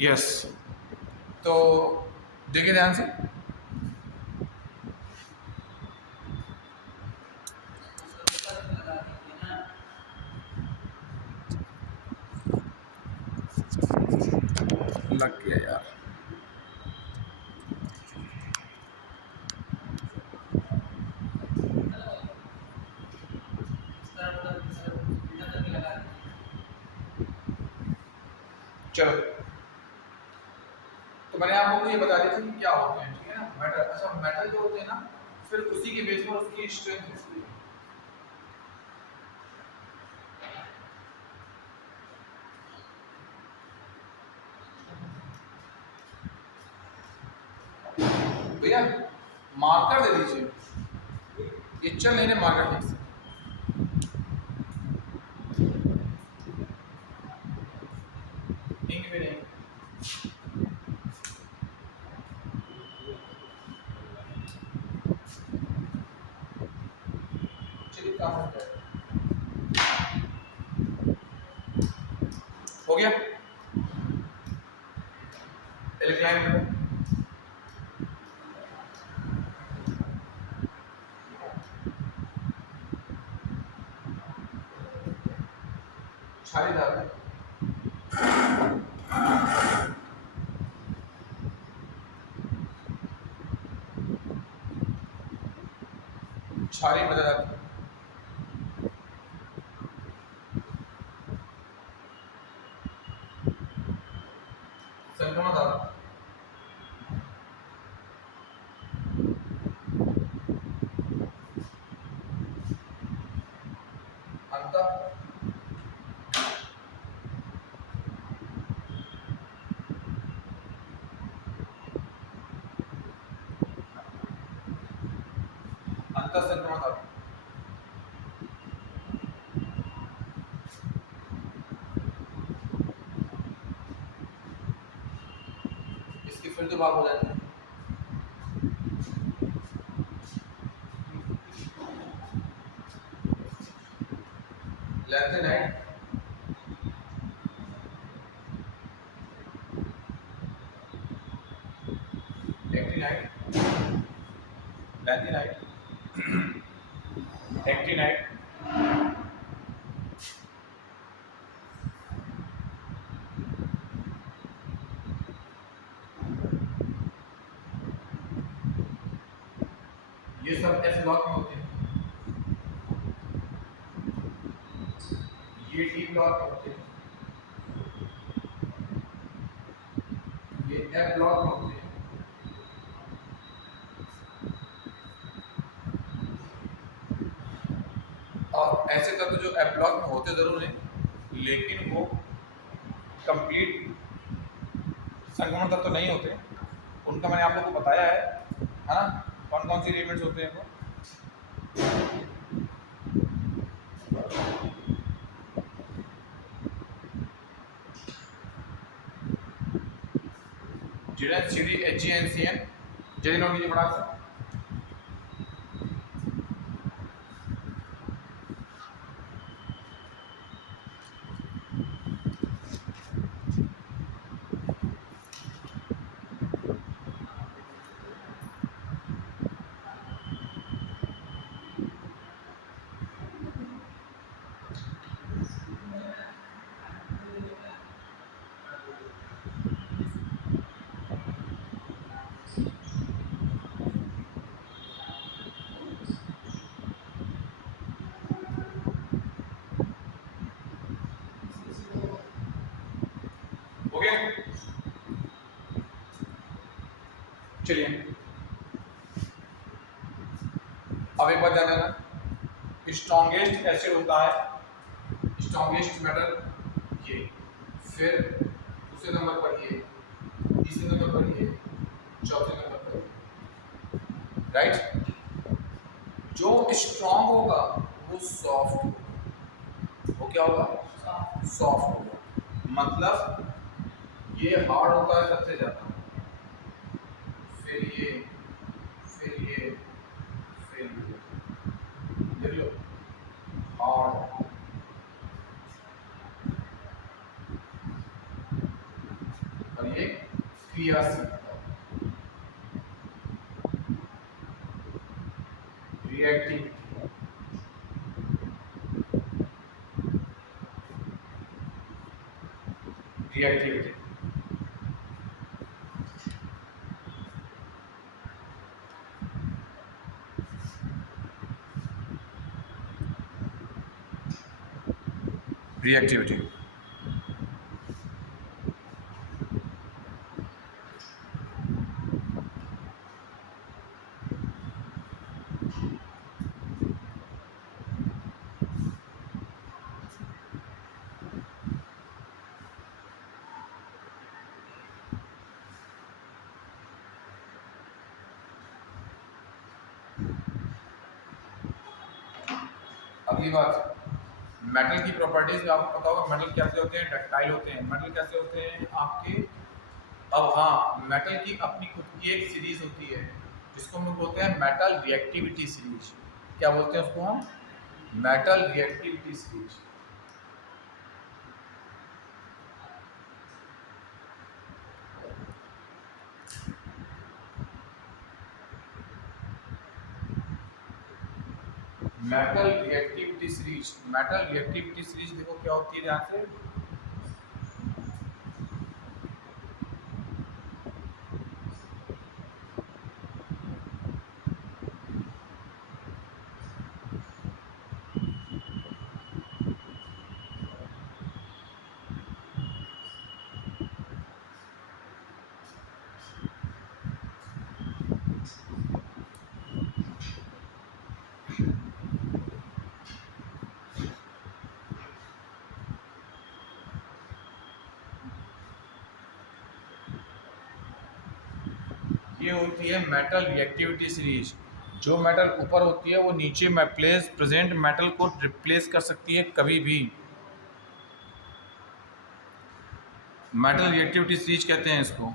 Yes. तो देखिए ध्यान से, लग गया यार। चलो, तो मैंने आप लोगों को ये बता दिया था कि क्या होते हैं, ठीक है ना। मेटल, अच्छा मेटल जो होते हैं ना, फिर उसी के बेस पर उसकी स्ट्रेंथ होती है। भैया मार्कर दे दीजिए, ये चल नहीं रहे मार्कर ठीक से। इंक भी नहीं। चलिए काम हो जाएगा। हो गया इलेक्ट्रॉनिक। छारीदार, छारी बदल, संक्रमण, अंत, अंत संक्रमण। इसके फिर तो भाग हो जाते हैं। लैंथेनाइट, एक्टिनाइट, लैंथेनाइट, एक्टिनाइट, ये सब एस ब्लॉक में होते हैं, ये डी ब्लॉक में होते हैं, ये एफ ब्लॉक में होते हैं। और ऐसे तत्व जो एफ ब्लॉक में होते जरूर हैं, लेकिन वो कंप्लीट संक्रमण तत्व नहीं होते। उनका मैंने आप लोगों को बताया है ना, कौन कौन से एलिमेंट्स होते हैं वो। Z C D H G N C N, जल्दी नोट कीजिए फटाक से। ओके, चलिए अब एक बात ध्यान देना, स्ट्रॉन्गेस्ट एसिड होता है, स्ट्रॉन्गेस्ट मेटल ये, फिर दूसरे नंबर पर ये, तीसरे नंबर पर ये, चौथे नंबर पर ये, राइट। जो स्ट्रॉन्ग होगा वो सॉफ्ट होगा, वो क्या होगा, सॉफ्ट होगा। मतलब ये हार्ड होता है सबसे ज्यादा, फिर ये, फिर ये, फिर ये, देख लो हार्ड, और क्रियाशील, रिएक्टिविटी, रिएक्टिविटी, रिएक्टिविटी। अगली बात, मेटल की प्रॉपर्टीज में आपको पता होगा मेटल कैसे होते हैं, डक्टाइल होते हैं। मेटल कैसे होते हैं आपके, अब हाँ, मेटल की अपनी खुद की एक सीरीज होती है जिसको हम लोग बोलते हैं मेटल रिएक्टिविटी सीरीज। क्या बोलते हैं उसको हम? Metal reactivity series. Metal reactivity series, metal reactivity series देखो क्या होती है ध्यान से। ये होती है मेटल रिएक्टिविटी सीरीज। जो मेटल ऊपर होती है वो नीचे में प्लेस प्रेजेंट मेटल को रिप्लेस कर सकती है कभी भी। मेटल रिएक्टिविटी सीरीज कहते हैं इसको।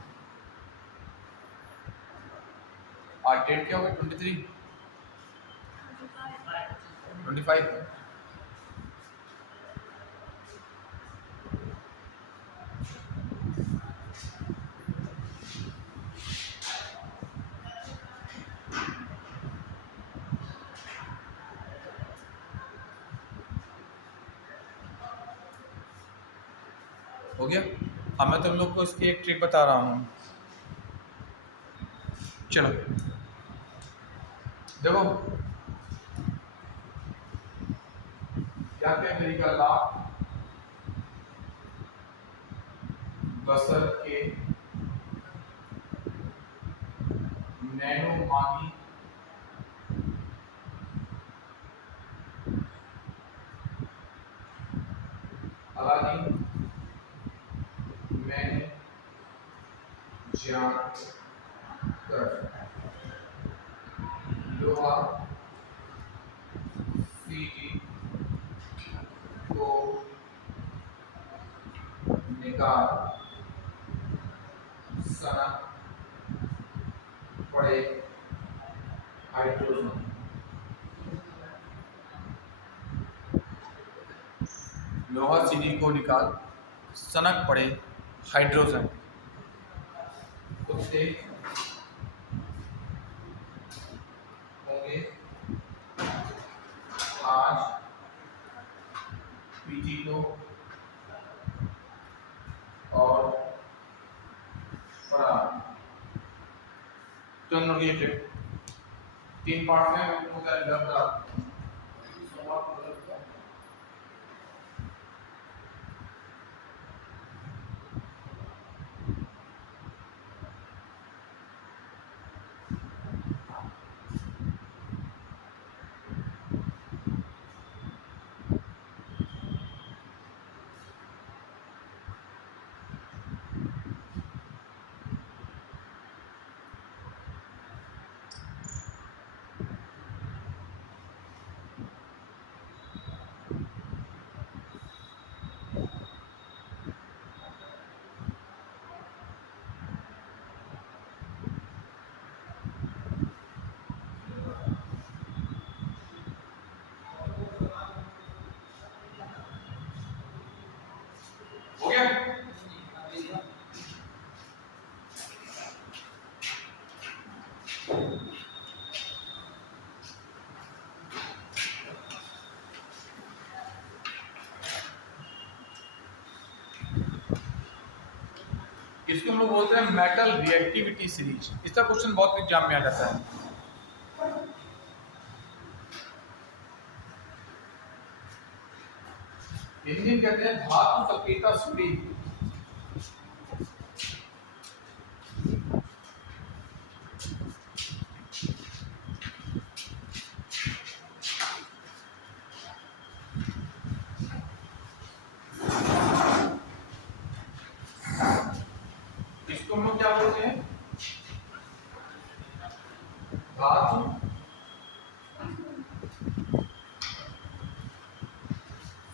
आज डेट क्या होगा? 23, 25। हो गया। अब मैं तुम लोग को इसकी एक ट्रिक बता रहा हूँ। चलो देखो, क्या क्या तरीका ला बसर के नैनो मागी अलादीन मैंने जान कर लोहा सीटी को निकाल सनक पड़े हाइड्रोजन। लोहा सीडी को निकाल सनक पड़े हाइड्रोजन। कुत्ते होंगे आज पीटी को और फरार। तो हम लोग ये ट्रिक 3 पार्ट में होता है लग इसको हम लोग बोलते हैं मेटल रिएक्टिविटी सीरीज। इसका क्वेश्चन बहुत एग्जाम में आ जाता है। हिंदी में कहते हैं धातु सक्रियता सूरी। इसको हम लोग क्या बोलते हैं? धातु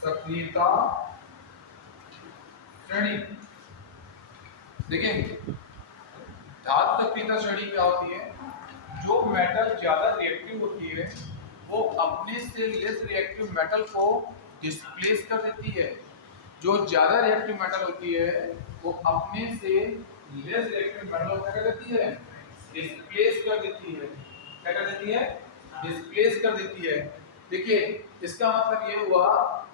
सक्रियता श्रेणी। देखिए धातु सक्रियता श्रेणी क्या होती है? जो मेटल ज्यादा रिएक्टिव होती है वो अपने से लेस रिएक्टिव मेटल को डिस्प्लेस कर देती है। जो ज्यादा रिएक्टिव मेटल होती है वो अपने से लेस रिएक्टिव मेटल को क्या कर देती है? डिस्प्लेस कर देती है। क्या कर देती है? डिस्प्लेस कर देती है। देखिए इसका मतलब ये हुआ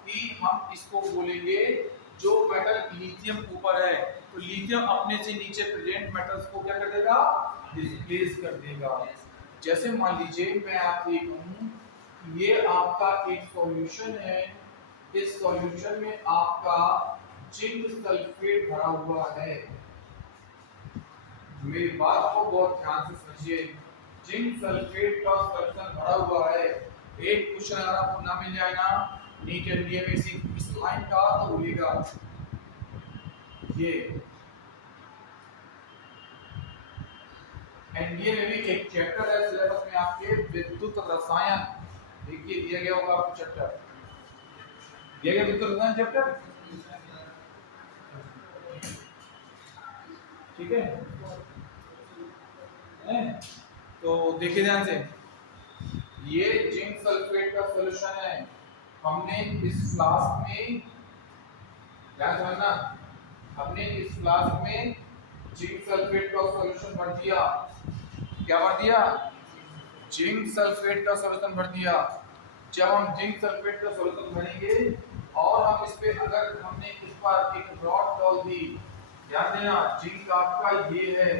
कि हम इसको बोलेंगे जो मेटल लिथियम ऊपर है तो लिथियम अपने से नीचे प्रेजेंट मेटल्स को क्या कर देगा? डिस्प्लेस कर देगा। जैसे मान लीजिए मैं आपसे कहूं ये आपका एक सॉल्यूशन है, इस सॉल्यूशन में आपका जिंक सल्फेट भरा हुआ है। मेरी बात को बहुत ध्यान से समझिए। जिंक सल्फेट का सॉल्यूशन भरा हुआ है। एक क्वेश्चन अगर आपको ना मिल जाए ना नीट एनडीए में इस लाइन का तो बोलिएगा ये एनडीए में भी एक चैप्टर है सिलेबस में आपके विद्युत रसायन। देखिए दिया गया होगा आपको चैप्टर, दिया गया विद्युत रसायन चैप्टर, ठीक है? तो देखिए ध्यान से, ये जिंक सल्फेट का सॉल्यूशन है। हमने इस फ्लास्क में ध्यान समझना, हमने इस फ्लास्क में जिंक सल्फेट का सॉल्यूशन भर दिया। क्या भर दिया? जिंक सल्फेट का सॉल्यूशन भर दिया। जब हम जिंक सल्फेट का सॉल्यूशन भरेंगे और हम इस पे अगर हमने इस पर एक रॉड डाल दी, ध्यान देना जिंक आपका ये है,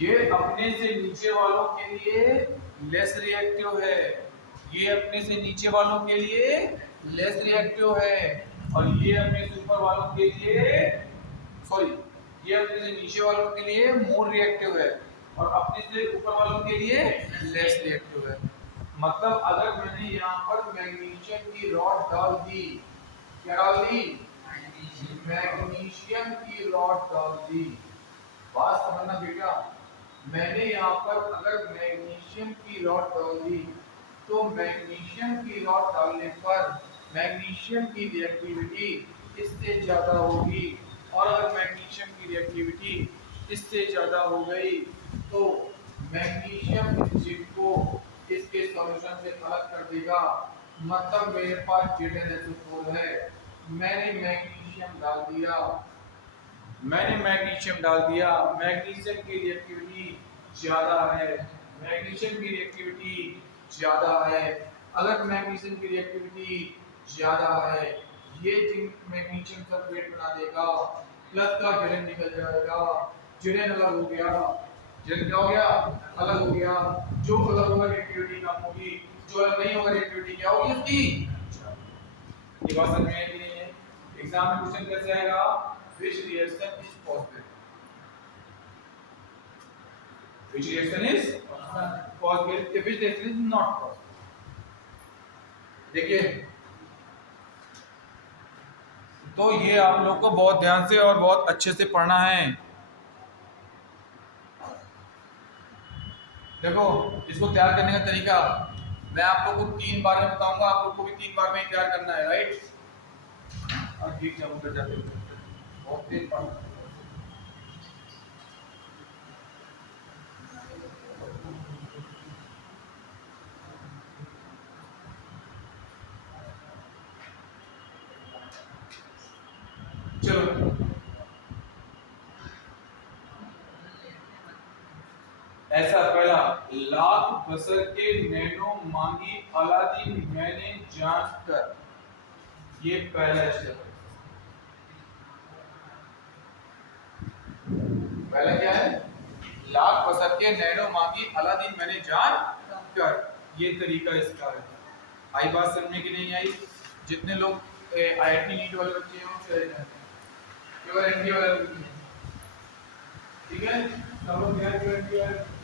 ये अपने से नीचे वालों के लिए लेस रिएक्टिव है, ये अपने से नीचे वालों के लिए लेस रिएक्टिव है और ये अपने से ऊपर वालों के लिए सॉरी ये अपने से नीचे वालों के लिए मोर रिएक्टिव है और अपने से ऊपर वालों के लिए लेस रिएक्टिव है। मतलब अगर मैंने यहाँ पर मैग्नीशियम की रॉड डाल दी, क्या डाल दी? मैग्नीशियम की रॉड डाल दी। बात समझना बेटा, मैंने यहाँ पर अगर मैग्नीशियम की रॉड डाल दी तो मैग्नीशियम की रॉड डालने पर मैग्नीशियम की रिएक्टिविटी इससे ज्यादा होगी और अगर मैग्नीशियम की रिएक्टिविटी इससे ज्यादा हो गई तो मैग्नीशियम इस जिंक को इसके सॉल्यूशन से अलग कर देगा। मतलब मेरे पास ZnSO4 है, मैंने मैग्नीशियम डाल दिया, मैग्नीशियम की रिएक्टिविटी ज्यादा है, मैग्नीशियम की रिएक्टिविटी ज्यादा है। अगर मैग्नीशियम की रिएक्टिविटी ज्यादा है ये जिंक मैग्नीशियम सल्फेट बना देगा, प्लस का Zn निकल जाएगा, Zn अलग हो गया, Zn क्या हो गया? अलग हो गया। जो अलग होगा रिएक्टिविटी कम होगी, जो अलग नहीं होगा रिएक्टिविटी क्या होगी उसकी? ये बात समझ में आई कि नहीं है? एग्जाम में क्वेश्चन कैसे आएगा? Which reaction is positive? Which reaction is positive? Which reaction is not positive? देखिए तो ये आप लोग को बहुत ध्यान से और बहुत अच्छे से पढ़ना है। देखो इसको तैयार करने का तरीका मैं आप लोग को 3 बार में बताऊंगा, आप लोग को भी 3 बार में ही तैयार करना है, राइट? और ठीक जब उतर जाते हो बहुत तेज पढ़ना। चलो ऐसा पहला लाख बसर के नैनो मांगी अलादीन मैंने जान कर, ये पहला स्टेप है। पहला क्या है, लाख बसर के नैनो मांगी अलादीन मैंने जान कर, ये तरीका इसका है। आई बात समझ में कि नहीं आई? जितने लोग आईआईटी नीट वाले बच्चे हैं चले जाते हैं, केवल एनडी वाले लोग नहीं हैं। ठीक है, सब लोग क्या एनडी वाले।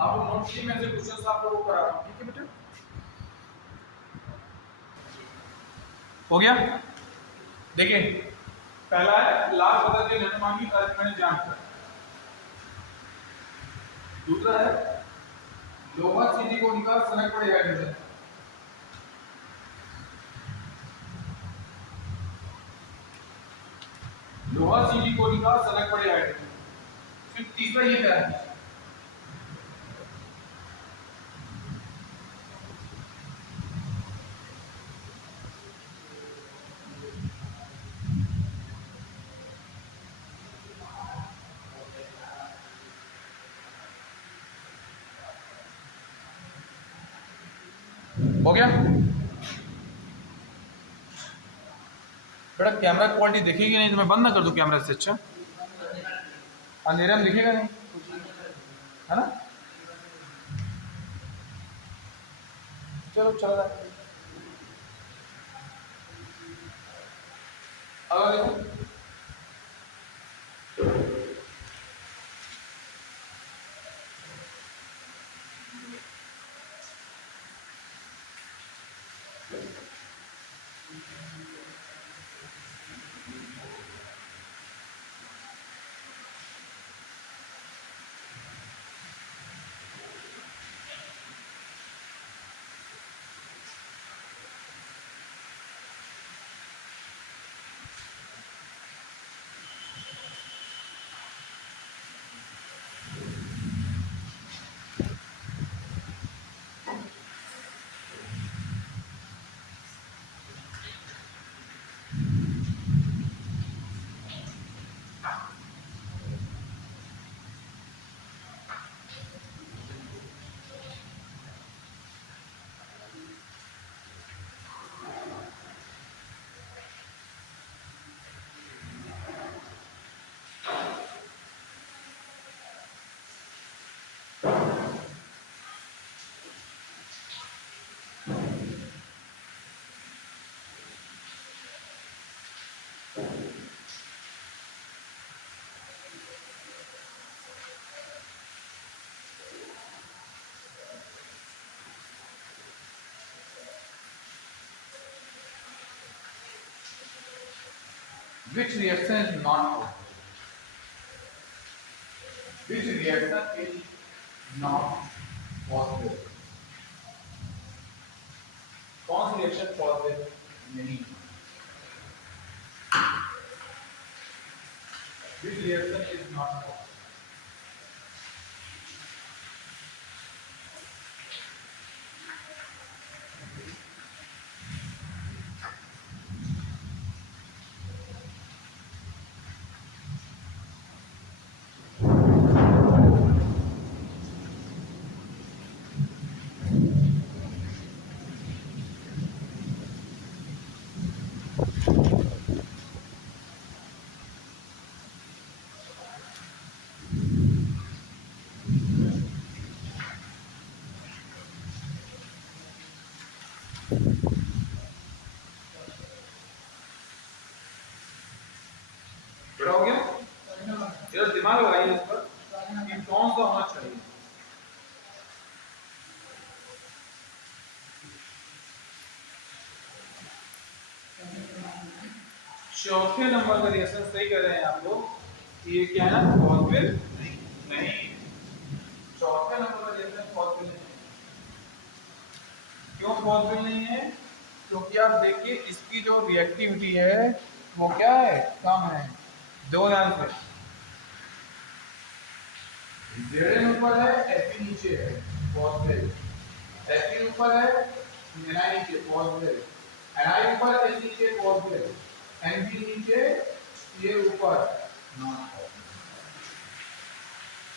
आप नोट में से क्वेश्चंस आपको वो करा रहा हूं, ठीक है बेटा? हो गया? देखिए, पहला है लाख बदल के नैनो मांगी अर्थ मैंने जान कर। दूसरा है लोहा चीनी को निकाल सनक पड़े हाइड्रोजन। लोहा चीनी को निकाल सनक पड़े हाइड्रोजन। फिर तीसरा ये क्या है, हो गया बेटा? कैमरा क्वालिटी दिखेगी नहीं तो मैं बंद ना कर दूं कैमरा से? अच्छा, अंधेरे में दिखेगा नहीं, है ना? चलो चल रहा है। अगर देखो which reaction is not positive? Which reaction is not positive? कौन सी रिएक्शन पॉजिटिव नहीं? Which reaction is not positive? बड़ा हो गया? जरा दिमाग लगाइए इस पर कि कौन सा होना चाहिए। चौथे नंबर का रिएक्शन सही कर रहे हैं आप लोग कि ये क्या है, पॉसिबल नहीं। चौथे नंबर का रिएक्शन पॉसिबल नहीं। क्यों पॉसिबल नहीं है? क्योंकि आप देखिए इसकी जो रिएक्टिविटी है वो क्या है, कम है। दो ध्यान से, जेड ऊपर है, एफ नीचे है, पॉसिबल। एफ ऊपर है, एनआई नीचे, पॉसिबल। एनआई ऊपर, एस नीचे, पॉसिबल। एनबी नीचे, ये ऊपर, नॉट पॉसिबल।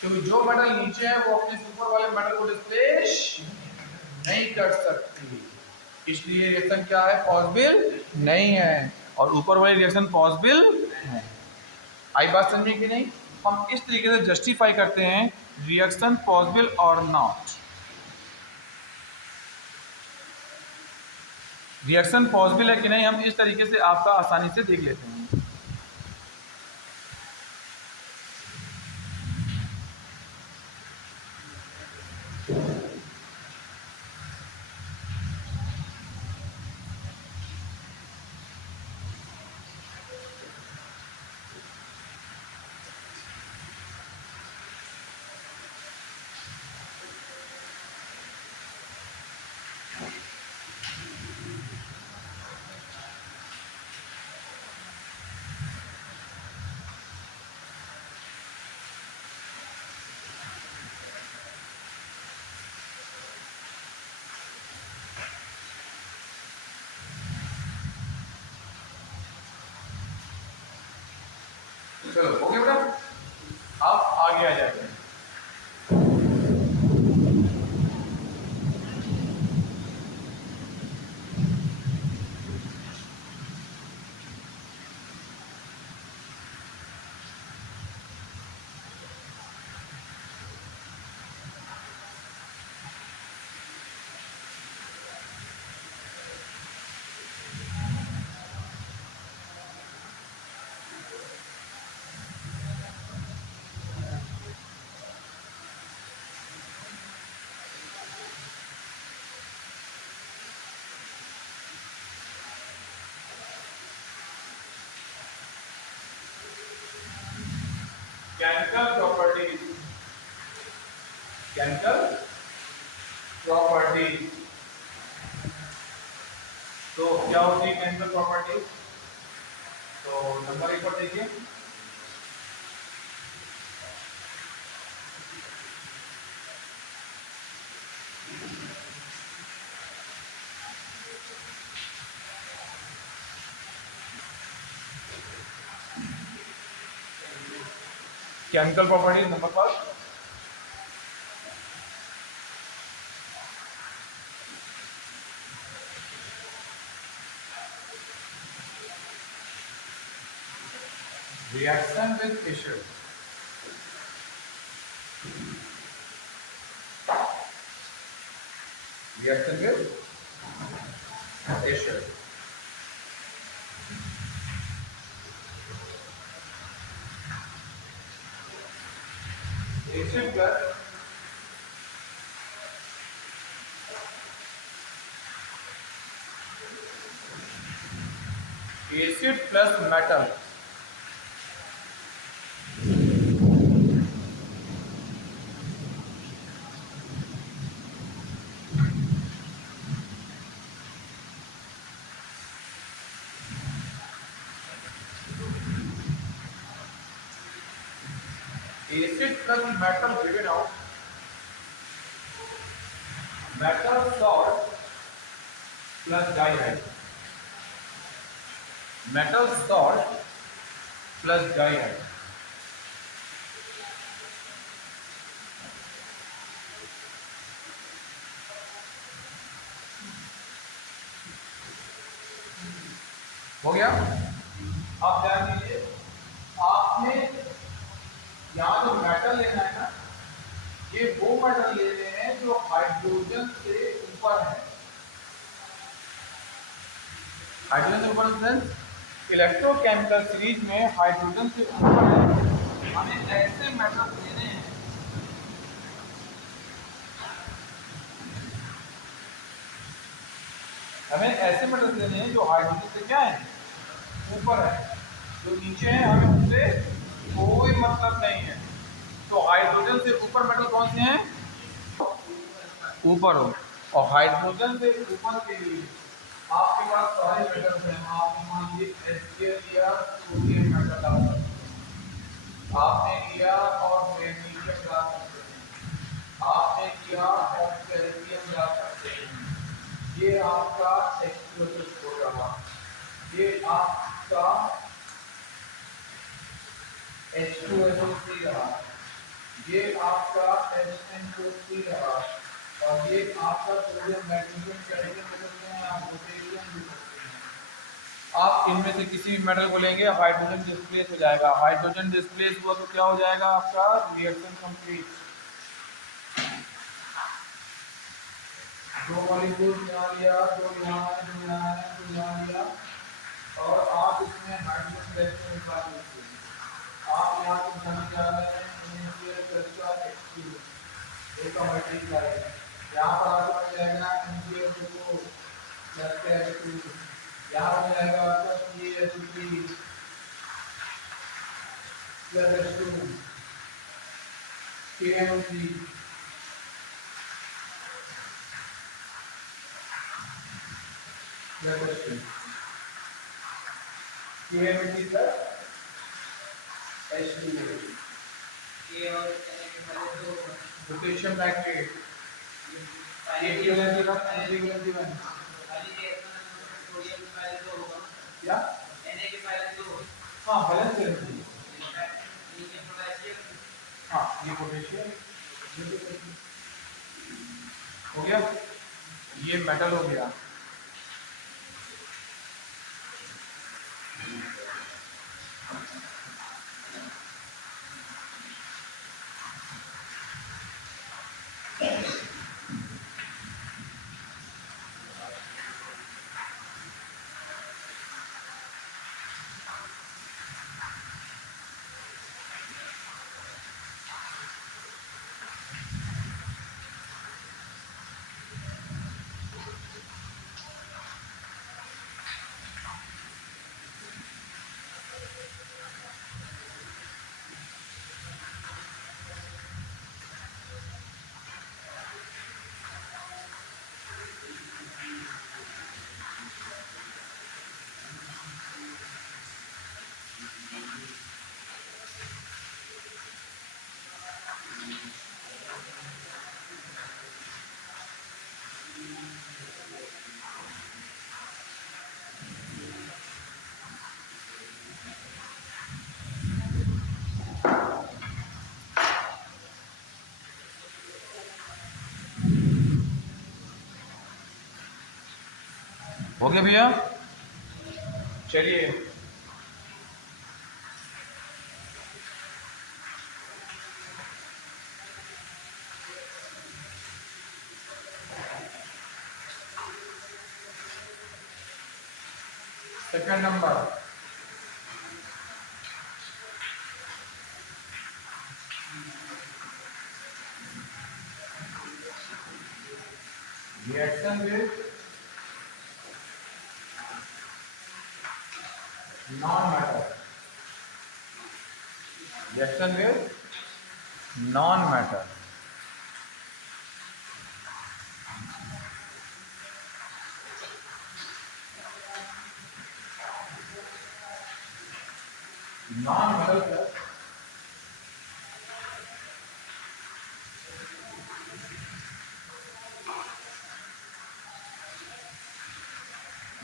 क्योंकि जो मेटल नीचे है वो अपने ऊपर वाले मेटल को डिस्प्लेस नहीं कर सकती, इसलिए रिएक्शन क्या है, पॉसिबल नहीं है। और ऊपर वाली रिएक्शन पॉसिबल है। आई बात समझे कि नहीं? हम इस तरीके से जस्टिफाई करते हैं रिएक्शन पॉसिबल और नॉट। रिएक्शन पॉसिबल है कि नहीं हम इस तरीके से आपका आसानी से देख लेते हैं। चलो हो गया बेटा, आप आगे आ जाते हैं। Chemical properties, chemical properties. तो क्या होती है केमिकल प्रॉपर्टीज? तो नंबर 1 पर देखिए, chemical properties number 1, reaction with pressure, reaction with pressure। Acid plus acid plus metal, acid plus metal given out, metal salt plus डाइहाइड, मेटल सॉल्ट प्लस डाइहाइड। हो गया? अब ध्यान दीजिए, आपने यहाँ जो मेटल लेना है ना, ये वो मेटल ले रहे हैं जो हाइड्रोजन से ऊपर है। हाइड्रोजन से ऊपर सेंस इलेक्ट्रोकेमिकल सीरीज में हाइड्रोजन से ऊपर है। हमें ऐसे मेटल्स लेने हैं, हमें ऐसे मेटल्स लेने हैं जो हाइड्रोजन से क्या है, ऊपर है। जो नीचे है हमें उनसे कोई मतलब नहीं है। तो हाइड्रोजन से ऊपर मेटल कौन से हैं, ऊपर हो। और हाइड्रोजन से ऊपर के लिए आपके पास सारे मेटल्स हैं। आपने मान लीजिए HCl लिया, सोडियम मेटल डाल सकते हैं। आपने लिया और मैग्नीशियम डाल सकते हैं। आपने लिया और कैल्शियम डाल सकते हैं। ये आपका H2SO हो रहा, ये आपका H2SO3 रहा, ये आपका HNO3 रहा, और ये आपका सोडियम मैग्नीशियम कैल्शियम हो सकते हैं, आप पोटेशियम भी सकते हैं। आप इनमें से किसी भी मेटल को लेंगे, हाइड्रोजन डिस्प्लेस हो जाएगा। हाइड्रोजन डिस्प्लेस हुआ तो क्या हो जाएगा, आपका रिएक्शन कंप्लीट। दो मॉलिक्यूल यहाँ लिया, दो यहाँ है, दो यहाँ है, दो यहाँ लिया, और आप इसमें हाइड्रोजन रिएक्शन निकाल लीजिए। आप यहाँ पे जाने जा रहे हैं एक का मल्टीप्लाई, यहाँ पर आपको मिल जाएगा NCl2 प्लस H2, यहाँ मिल जाएगा आपका CH3 plus H2 KMC plus H2 KMC plus H2 potassium nitrate क्या, हाँ बैलेंस एनर्जी, हाँ ये पोटेशियम हो गया, ये मेटल हो गया। हो गया भैया, चलिए second number, reaction with non matter, reaction with non matter. Non metal plus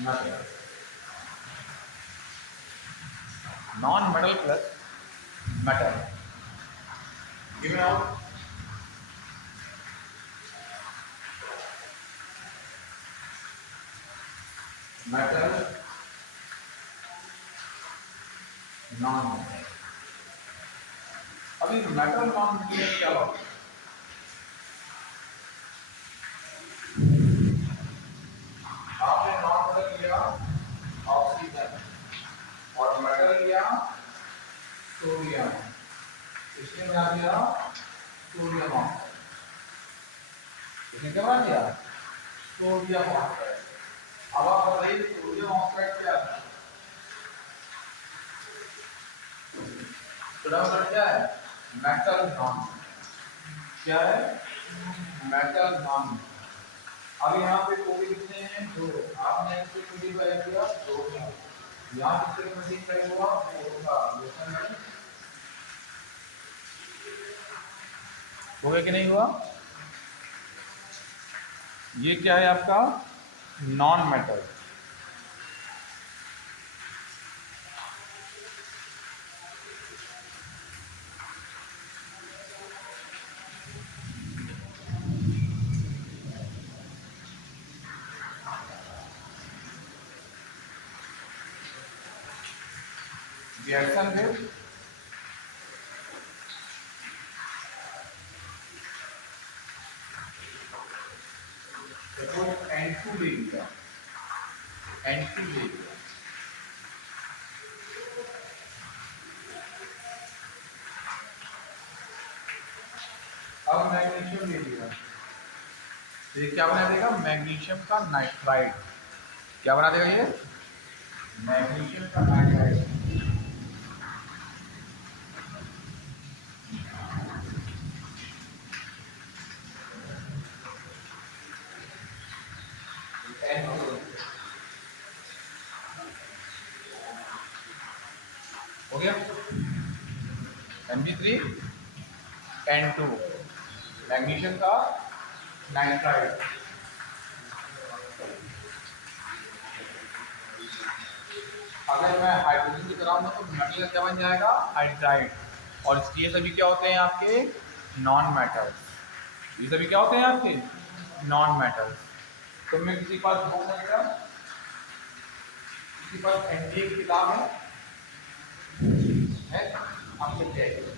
metal, non metal plus metal, give me out. Metal non metal, अभी मेटल नॉन मेटल क्या बात है, आपने नॉन मेटल लिया सोडियम, इसने बना दिया सोडियम ऑक्साइड। इसने क्या बना दिया? Sodium oxide. अब आप बताइए सोडियम ऑक्साइड क्या है? सोडियम ऑक्साइड क्या है? Metal non. क्या है? Metal non. अब यहाँ पे कोई कितने हैं? 2। आपने इसको मल्टीप्लाई किया 2 का, यहाँ कितने मल्टीप्लाई हुआ 4 का। हो गया कि नहीं हुआ? ये क्या है आपका? Non metal. Reaction with N2 ले लिया, N2 ले लिया। अब मैग्नीशियम ले लिया, तो ये क्या बना देगा? मैग्नीशियम का नाइट्राइड। क्या बना देगा ये? मैग्नीशियम का नाइट्राइड। हो गया? Mg3 N2 मैग्नीशियम का नाइट्राइड। अगर मैं हाइड्रोजन की कराऊंगा तो मेटल क्या बन जाएगा? हाइड्राइड। और ये सभी क्या होते हैं आपके? Non metals. ये सभी क्या होते हैं आपके? Non metals. तो मैं किसी पास बुक है, किसी पास एनडीए की किताब है आप लिख जाइए।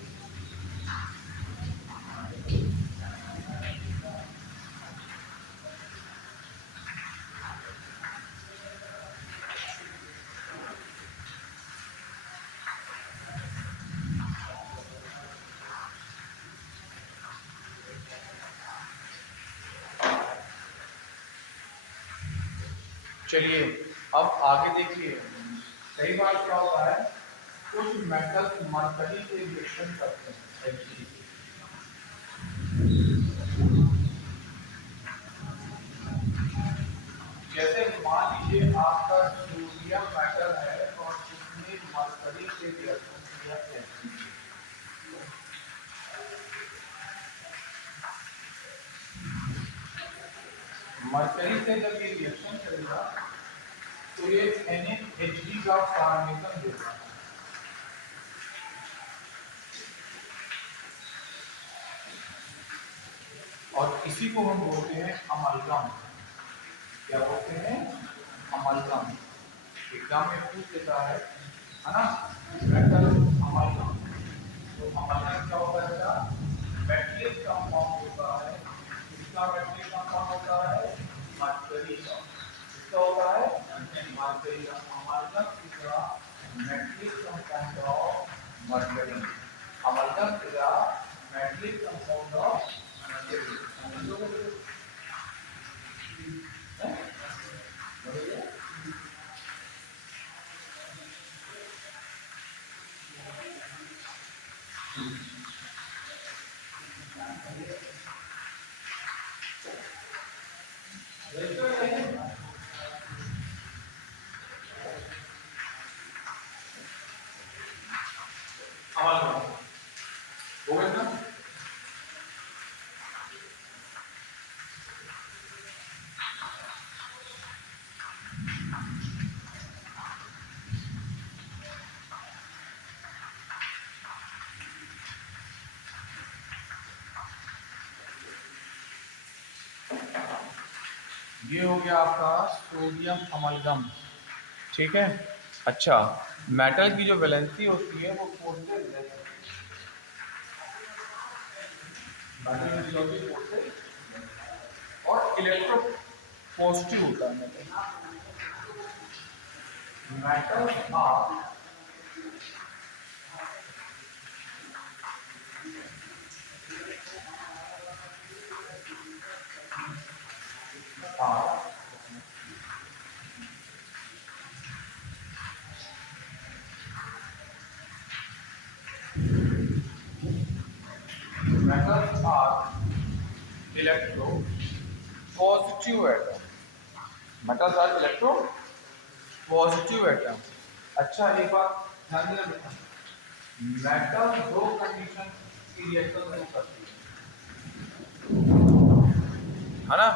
चलिए अब आगे देखिए, कई बार क्या होता है, कुछ मेटल्स मरकरी से रिएक्शन करते हैं। जैसे मान लीजिए आपका सोडियम मेटल है और उसने मरकरी से रिएक्शन किया Hg। मरकरी से जब ये रिएक्शन करेगा तो ये NaHg का फॉर्मेशन देगा। और इसी को हम बोलते हैं अमलगम। क्या बोलते हैं? अमलगम। एग्जाम में पूछ लेता है ना, मेटल अमलगम। तो अमलगम क्या होता है? मेटलिक कंपाउंड होता है। इसका मेटलिक कंपाउंड होता है मरकरी का। इसका होता है मरकरी का। अमलगम इसका metallic compound of mercury. Amalgam इसका मेटलिक कंपाउंड ऑफ मरकरी। ये हो गया आपका सोडियम अमलगम। ठीक है। अच्छा, मेटल की जो वैलेंसी होती है वो और इलेक्ट्रो पॉजिटिव होता है। Metal electropositive atom, metals are electropositive atom. अच्छा एक बात ध्यान देना बेटा, मेटल दो कंडीशन की रिएक्शन करती है ना।